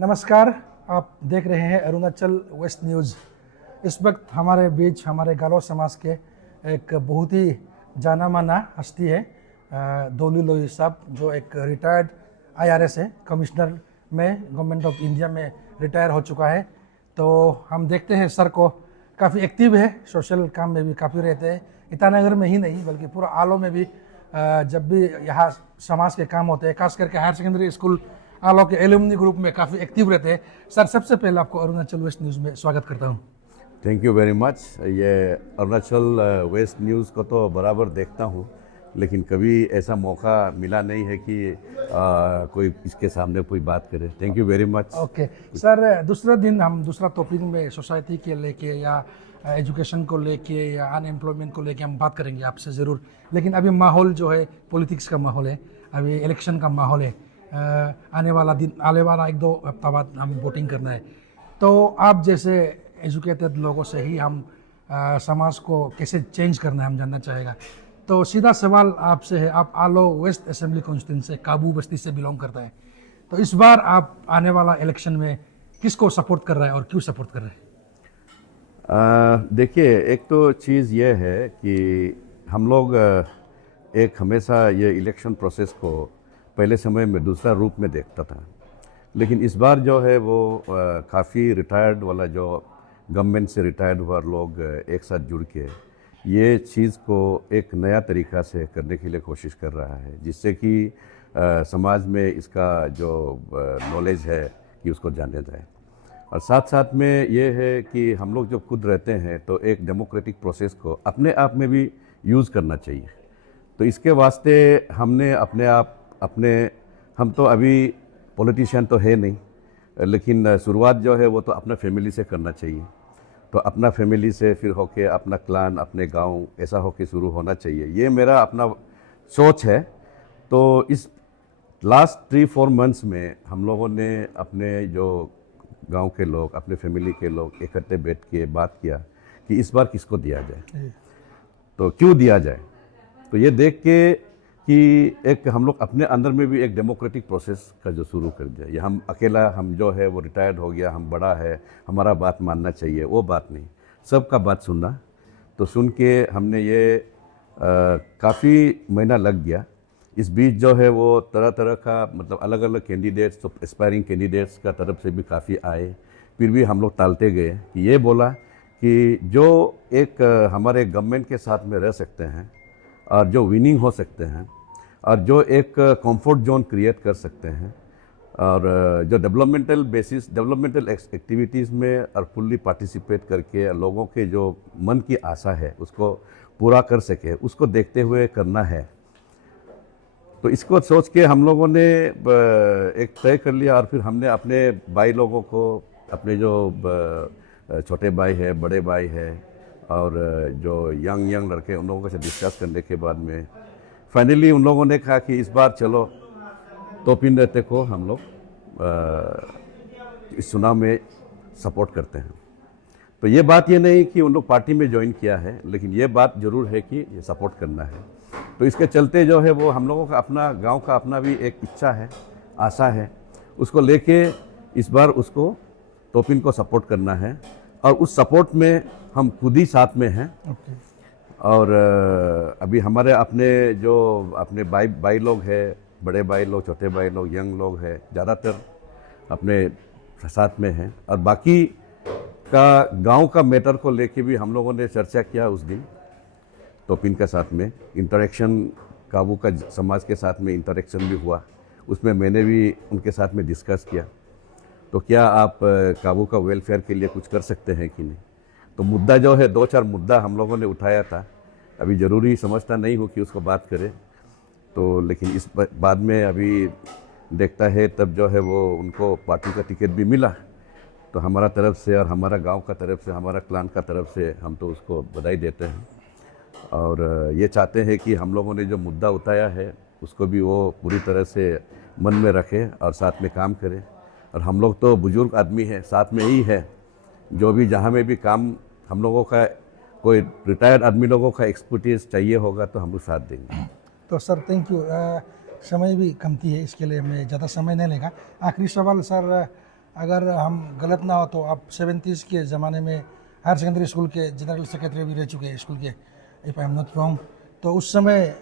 नमस्कार। आप देख रहे हैं अरुणाचल वेस्ट न्यूज़। इस वक्त हमारे बीच हमारे गालो समाज के एक बहुत ही जाना माना हस्ती है दोली लोई साहब, जो एक रिटायर्ड आईआरएस है, कमिश्नर में गवर्नमेंट ऑफ इंडिया में रिटायर हो चुका है। तो हम देखते हैं सर को काफ़ी एक्टिव है, सोशल काम में भी काफ़ी रहते हैं। ईटानगर में ही नहीं बल्कि पूरा आलो में भी जब भी यहाँ समाज के काम होते हैं, खास करके हायर सेकेंडरी स्कूल आलो के एलुमनी ग्रुप में काफ़ी एक्टिव रहते हैं। सर, सबसे पहले आपको अरुणाचल वेस्ट न्यूज़ में स्वागत करता हूँ। Thank you very much. ये अरुणाचल वेस्ट न्यूज़ को तो बराबर देखता हूँ, लेकिन कभी ऐसा मौका मिला नहीं है कि कोई इसके सामने कोई बात करे। Thank you very much. Okay sir, दूसरे दिन हम दूसरा टॉपिक में सोसाइटी के लेके या एजुकेशन को लेके या अनएम्प्लॉयमेंट को लेके हम बात करेंगे आपसे ज़रूर। लेकिन अभी माहौल जो है पॉलिटिक्स का माहौल है, अभी इलेक्शन का माहौल है। आने वाला एक दो हफ्ता बाद हम वोटिंग करना है। तो आप जैसे एजुकेटेड लोगों से ही हम समाज को कैसे चेंज करना है हम जानना चाहेगा। तो सीधा सवाल आपसे है, आप आलो वेस्ट असेंबली कॉन्स्टिट्यूंसी से काबू बस्ती से बिलोंग करता है, तो इस बार आप आने वाला इलेक्शन में किसको सपोर्ट कर रहा है और क्यों सपोर्ट कर रहे हैं? देखिए, एक तो चीज़ ये है कि हम लोग एक हमेशा ये इलेक्शन प्रोसेस को पहले समय में दूसरा रूप में देखता था, लेकिन इस बार जो है वो काफ़ी रिटायर्ड वाला जो गवर्नमेंट से रिटायर्ड हुआ लोग एक साथ जुड़ के ये चीज़ को एक नया तरीक़ा से करने के लिए कोशिश कर रहा है, जिससे कि समाज में इसका जो नॉलेज है कि उसको जाना जाए। और साथ साथ में ये है कि हम लोग जब खुद रहते हैं तो एक डेमोक्रेटिक प्रोसेस को अपने आप में भी यूज़ करना चाहिए। तो इसके वास्ते हमने हम तो अभी पॉलिटिशियन तो है नहीं, लेकिन शुरुआत जो है वो तो अपना फैमिली से करना चाहिए। तो अपना फैमिली से फिर होके अपना क्लान, अपने गांव, ऐसा होके शुरू होना चाहिए। ये मेरा अपना सोच है। तो इस लास्ट 3-4 मंथ्स में हम लोगों ने अपने जो गांव के लोग, अपने फैमिली के लोग इकट्ठे बैठ के बात किया कि इस बार किसको दिया जाए, तो क्यों दिया जाए। तो ये देख के कि एक हम लोग अपने अंदर में भी एक डेमोक्रेटिक प्रोसेस का जो शुरू कर दिया। ये हम जो है वो रिटायर्ड हो गया, हम बड़ा है, हमारा बात मानना चाहिए, वो बात नहीं, सबका बात सुनना। तो सुन के हमने ये काफ़ी महीना लग गया। इस बीच जो है वो तरह तरह का मतलब अलग अलग कैंडिडेट्स, तो एस्पायरिंग कैंडिडेट्स का तरफ से भी काफ़ी आए, फिर भी हम लोग टालते गए कि ये बोला कि जो एक हमारे गवर्नमेंट के साथ में रह सकते हैं और जो विनिंग हो सकते हैं और जो एक कंफर्ट जोन क्रिएट कर सकते हैं और जो डेवलपमेंटल एक्टिविटीज़ में और फुल्ली पार्टिसिपेट करके लोगों के जो मन की आशा है उसको पूरा कर सके, उसको देखते हुए करना है। तो इसको सोच के हम लोगों ने एक तय कर लिया और फिर हमने अपने भाई लोगों को, अपने जो छोटे भाई है, बड़े भाई है और जो यंग लड़के, उन लोगों से डिस्कस करने के बाद में फाइनली उन लोगों ने कहा कि इस बार चलो तोपिन रहते को हम लोग इस चुनाव में सपोर्ट करते हैं। तो ये बात ये नहीं कि उन लोग पार्टी में ज्वाइन किया है, लेकिन ये बात ज़रूर है कि ये सपोर्ट करना है। तो इसके चलते जो है वो हम लोगों का अपना गांव का अपना भी एक इच्छा है, आशा है, उसको लेके इस बार उसको तोपिन को सपोर्ट करना है और उस सपोर्ट में हम खुद ही साथ में हैं। और अभी हमारे अपने भाई लोग हैं, बड़े भाई लोग, छोटे भाई लोग, यंग लोग हैं, ज़्यादातर अपने साथ में हैं। और बाकी का गांव का मैटर को लेके भी हम लोगों ने चर्चा किया उस दिन तोपिन के साथ में। इंटरेक्शन काबू का समाज के साथ में इंटरेक्शन भी हुआ, उसमें मैंने भी उनके साथ में डिस्कस किया तो क्या आप काबू का वेलफेयर के लिए कुछ कर सकते हैं कि नहीं। तो मुद्दा जो है 2-4 मुद्दा हम लोगों ने उठाया था। अभी ज़रूरी समझता नहीं हूँ कि उसको बात करें, तो लेकिन इस बाद में अभी देखता है तब जो है वो उनको पार्टी का टिकट भी मिला। तो हमारा तरफ से और हमारा गांव का तरफ से, हमारा क्लान का तरफ से हम तो उसको बधाई देते हैं और ये चाहते हैं कि हम लोगों ने जो मुद्दा उठाया है उसको भी वो पूरी तरह से मन में रखे और साथ में काम करें। और हम लोग तो बुजुर्ग आदमी हैं, साथ में ही है, जो भी जहाँ में भी काम हम लोगों का, कोई रिटायर्ड आदमी लोगों का एक्सपर्टीज चाहिए होगा तो हम लोग साथ देंगे। तो सर थैंक यू। समय भी कमती है, इसके लिए मैं ज़्यादा समय नहीं लेगा। आखिरी सवाल सर, अगर हम गलत ना हो तो आप 70s के ज़माने में हायर सेकेंडरी स्कूल के जनरल सेक्रेटरी भी रह चुके हैं स्कूल के, if I am not wrong. तो उस समय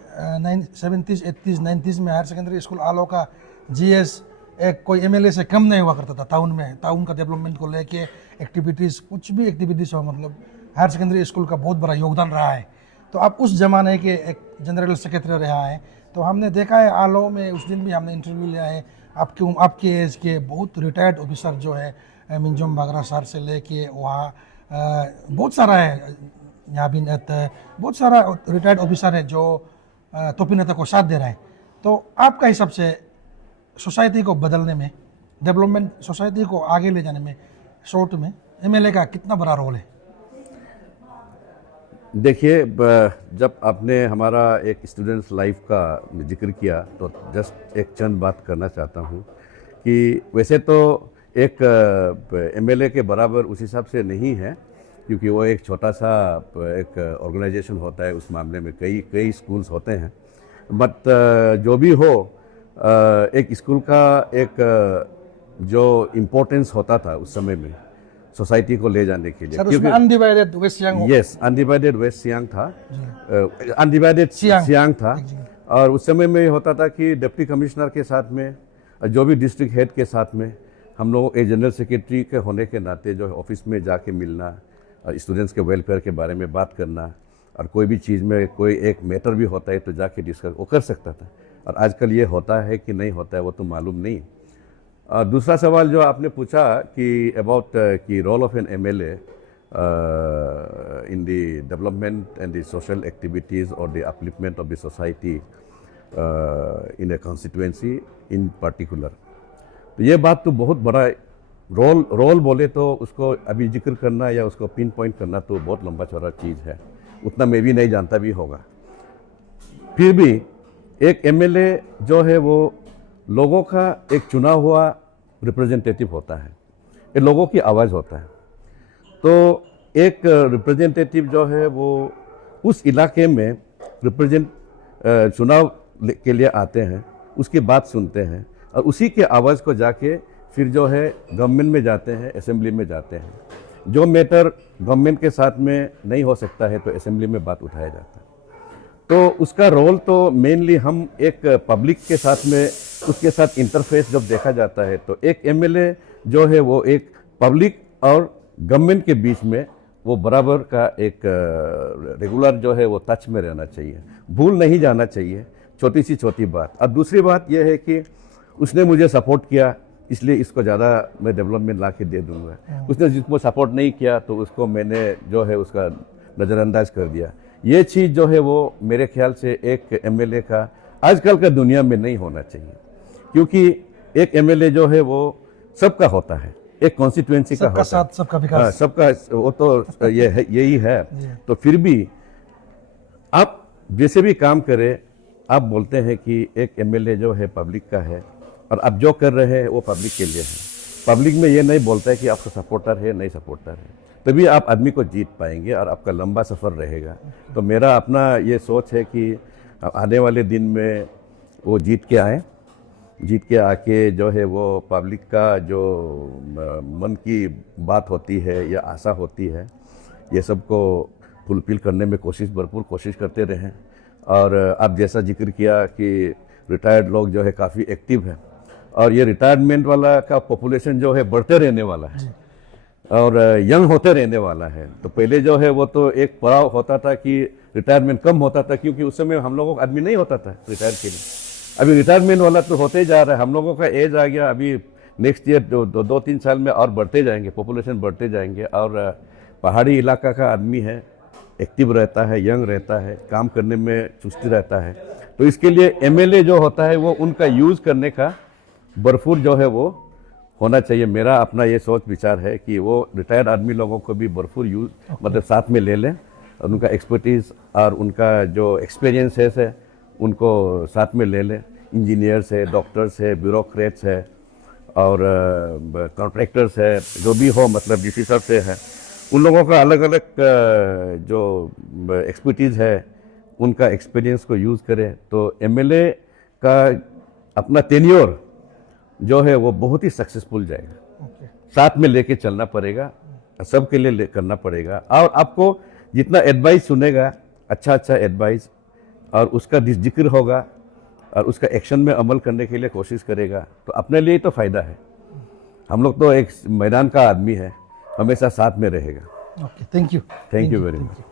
70s 80s 90s में हायर सेकेंडरी स्कूल आलो का जीएस एक कोई एमएलए से कम नहीं हुआ करता था टाउन में। टाउन का डेवलपमेंट को लेके एक्टिविटीज़, कुछ भी एक्टिविटीज़ हो, मतलब हायर सेकेंडरी स्कूल का बहुत बड़ा योगदान रहा है। तो आप उस ज़माने के एक जनरल सेक्रेटरी रहा है, तो हमने देखा है आलो में उस दिन भी हमने इंटरव्यू लिया है, आपके एज के बहुत रिटायर्ड ऑफिसर जो है मिंजोम बागरा सर से लेके वहाँ बहुत सारा है, यहाँ भी बहुत सारा रिटायर्ड ऑफिसर है जो तोपी नेता को साथ दे रहा है। तो आपका हिसाब से सोसाइटी को बदलने में, डेवलपमेंट सोसाइटी को आगे ले जाने में शॉर्ट में एमएलए का कितना बड़ा रोल है? देखिए, जब आपने हमारा एक स्टूडेंट्स लाइफ का जिक्र किया तो जस्ट एक चंद बात करना चाहता हूँ कि वैसे तो एक एमएलए के बराबर उस हिसाब से नहीं है, क्योंकि वो एक छोटा सा एक ऑर्गेनाइजेशन होता है, उस मामले में कई स्कूल्स होते हैं। बट जो भी हो, एक स्कूल का एक जो इम्पोर्टेंस होता था उस समय में सोसाइटी को ले जाने के लिए, सर उसमें undivided west Siang, yes, undivided west Siang था, अनडिवाइडेड सियांग था। और उस समय में होता था कि डिप्टी कमिश्नर के साथ में, जो भी डिस्ट्रिक्ट हेड के साथ में, हम लोग एक जनरल सेक्रेटरी के होने के नाते जो है ऑफिस में जाके मिलना, स्टूडेंट्स के वेलफेयर के बारे में बात करना, और कोई भी चीज़ में कोई एक मैटर भी होता है तो जाके डिस्कस वो कर सकता था। और आजकल ये होता है कि नहीं होता है वो तो मालूम नहीं। दूसरा सवाल जो आपने पूछा कि अबाउट कि role of an MLA in the development and the social activities और the upliftment of the society in a constituency in particular, तो ये बात तो बहुत बड़ा रोल बोले तो उसको अभी जिक्र करना या उसको पिन पॉइंट करना तो बहुत लंबा चौड़ा चीज़ है, उतना मैं भी नहीं जानता भी होगा। फिर भी एक एमएलए जो है वो लोगों का एक चुना हुआ रिप्रेजेंटेटिव होता है, ये लोगों की आवाज़ होता है। तो एक रिप्रेजेंटेटिव जो है वो उस इलाके में चुनाव के लिए आते हैं, उसकी बात सुनते हैं और उसी के आवाज़ को जाके फिर जो है गवर्नमेंट में जाते हैं, असेंबली में जाते हैं। जो मैटर गवर्नमेंट के साथ में नहीं हो सकता है तो असेंबली में बात उठाया जाता है। तो उसका रोल तो मेनली हम एक पब्लिक के साथ में उसके साथ इंटरफेस जब देखा जाता है तो एक एमएलए जो है वो एक पब्लिक और गवर्नमेंट के बीच में वो बराबर का एक रेगुलर जो है वो टच में रहना चाहिए, भूल नहीं जाना चाहिए छोटी सी छोटी बात। और दूसरी बात यह है कि उसने मुझे सपोर्ट किया इसलिए इसको ज़्यादा मैं डेवलपमेंट ला के दे दूँगा, उसने जिसको सपोर्ट नहीं किया तो उसको मैंने जो है उसका नज़रअंदाज कर दिया। ये चीज़ जो है वो मेरे ख्याल से एक एमएलए का आजकल का दुनिया में नहीं होना चाहिए, क्योंकि एक एमएलए जो है वो सबका होता है, एक कॉन्स्टिट्यूएंसी का होता है, सबका विकास, हाँ, सबका, वो तो ये है, यही है। तो फिर भी आप जैसे भी काम करें, आप बोलते हैं कि एक एमएलए जो है पब्लिक का है और आप जो कर रहे हैं वो पब्लिक के लिए है। पब्लिक में ये नहीं बोलता है कि आपका सपोर्टर है नहीं सपोर्टर है, तभी आप आदमी को जीत पाएंगे और आपका लंबा सफ़र रहेगा। तो मेरा अपना ये सोच है कि आने वाले दिन में वो जीत के आए, जीत के आके जो है वो पब्लिक का जो मन की बात होती है या आशा होती है, ये सबको फुलफिल करने में भरपूर कोशिश करते रहें। और आप जैसा जिक्र किया कि रिटायर्ड लोग जो है काफ़ी एक्टिव हैं और ये रिटायरमेंट वाला का पॉपुलेशन जो है बढ़ते रहने वाला है और यंग होते रहने वाला है। तो पहले जो है वो तो एक पड़ाव होता था कि रिटायरमेंट कम होता था, क्योंकि उस समय हम लोगों का आदमी नहीं होता था रिटायर के लिए। अभी रिटायरमेंट वाला तो होते जा रहा है, हम लोगों का एज आ गया, अभी नेक्स्ट ईयर 2-3 साल में और बढ़ते जाएंगे, पॉपुलेशन बढ़ते जाएंगे। और पहाड़ी इलाका का आदमी है, एक्टिव रहता है, यंग रहता है, काम करने में चुस्ती रहता है। तो इसके लिए एमएलए जो होता है वो उनका यूज़ करने का भरपूर जो है वो होना चाहिए। मेरा अपना ये सोच विचार है कि वो रिटायर्ड आदमी लोगों को भी भरपूर यूज़ मतलब साथ में ले लें और उनका एक्सपर्टीज़ और उनका जो एक्सपीरियंस है उनको साथ में ले लें। इंजीनियर्स है, डॉक्टर्स है, ब्यूरोक्रेट्स है और कॉन्ट्रैक्टर्स है, जो भी हो, मतलब जिस हिसाब से है, उन लोगों का अलग अलग जो एक्सपर्टीज़ है उनका एक्सपीरियंस को यूज़ करें तो एमएलए का अपना टेन्योर जो है वो बहुत ही सक्सेसफुल जाएगा। ओके साथ में लेके चलना पड़ेगा, सबके लिए करना पड़ेगा। और आपको जितना एडवाइस सुनेगा, अच्छा अच्छा एडवाइस, और उसका जिक्र होगा और उसका एक्शन में अमल करने के लिए कोशिश करेगा, तो अपने लिए ही तो फ़ायदा है। हम लोग तो एक मैदान का आदमी है, हमेशा साथ में रहेगा। Okay thank you thank you very much.